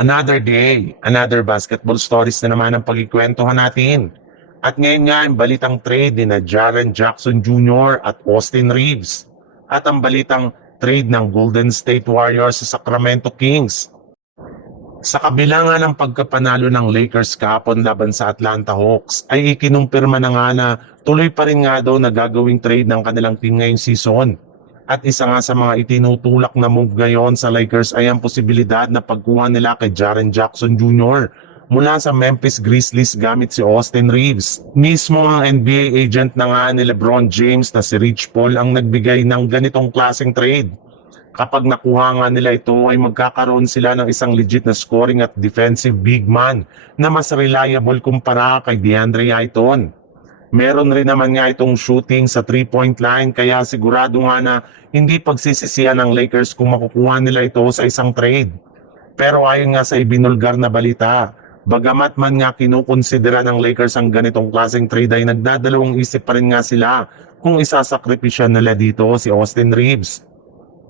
Another day, another basketball stories na naman ang pagkikwentuhan natin. At ngayon nga ang balitang trade ni na Jaren Jackson Jr. at Austin Reeves. At ang balitang trade ng Golden State Warriors sa Sacramento Kings. Sa kabila nga ng pagkapanalo ng Lakers kahapon laban sa Atlanta Hawks, ay ikinumpirma na nga na tuloy pa rin nga daw na gagawing trade ng kanilang team ngayong season. At isa nga sa mga itinutulak na move ngayon sa Lakers ay ang posibilidad na pagkuha nila kay Jaren Jackson Jr. mula sa Memphis Grizzlies gamit si Austin Reeves. Mismo ang NBA agent na nga ni LeBron James na si Rich Paul ang nagbigay ng ganitong klaseng trade. Kapag nakuha nga nila ito ay magkakaroon sila ng isang legit na scoring at defensive big man na mas reliable kumpara kay DeAndre Ayton. Meron rin naman nga itong shooting sa 3-point line kaya sigurado nga na hindi pagsisisihan ng Lakers kung makukuha nila ito sa isang trade. Pero ayon nga sa ibinulgar na balita, bagamat man nga kinukonsidera ng Lakers ang ganitong klaseng trade ay nagdadalawang isip pa rin nga sila kung isasakripisyan nila dito si Austin Reeves.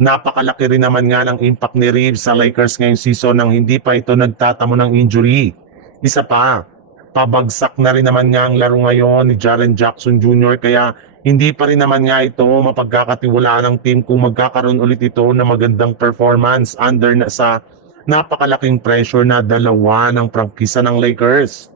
Napakalaki rin naman nga ng impact ni Reeves sa Lakers ngayong season nang hindi pa ito nagtatamo ng injury. Isa pa, pabagsak na rin naman nga ang laro ngayon ni Jaren Jackson Jr. kaya hindi pa rin naman nga ito mapagkakatiwalaan ng team kung magkakaroon ulit ito ng magandang performance under na sa napakalaking pressure na dalawa ng prangkisa ng Lakers.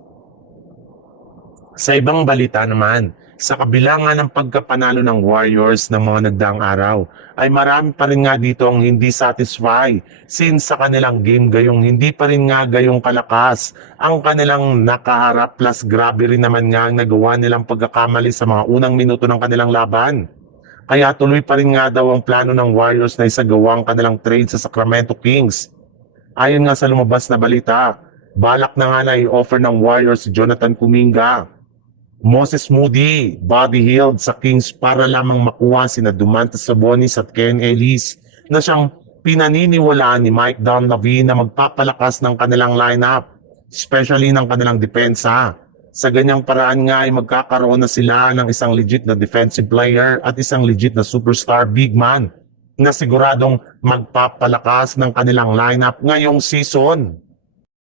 Sa ibang balita naman, sa kabila nga ng pagkapanalo ng Warriors ng mga nagdaang araw, ay marami pa rin nga dito ang hindi satisfy since sa kanilang game gayong hindi pa rin nga gayong kalakas ang kanilang nakaharap plus grabe rin naman nga ang nagawa nilang pagkakamali sa mga unang minuto ng kanilang laban. Kaya tuloy pa rin nga daw ang plano ng Warriors na isagawa ang kanilang trade sa Sacramento Kings. Ayon nga sa lumabas na balita, balak na nga na i-offer ng Warriors si Jonathan Kuminga, Moses Moody, Bobby Hield sa Kings para lamang makuha sina Domantas Sabonis at Ken Ellis na siyang pinaniniwalaan ni Mike Dunleavy na magpapalakas ng kanilang lineup, especially ng kanilang depensa. Sa ganyang paraan nga ay magkakaroon na sila ng isang legit na defensive player at isang legit na superstar big man na siguradong magpapalakas ng kanilang lineup ngayong season.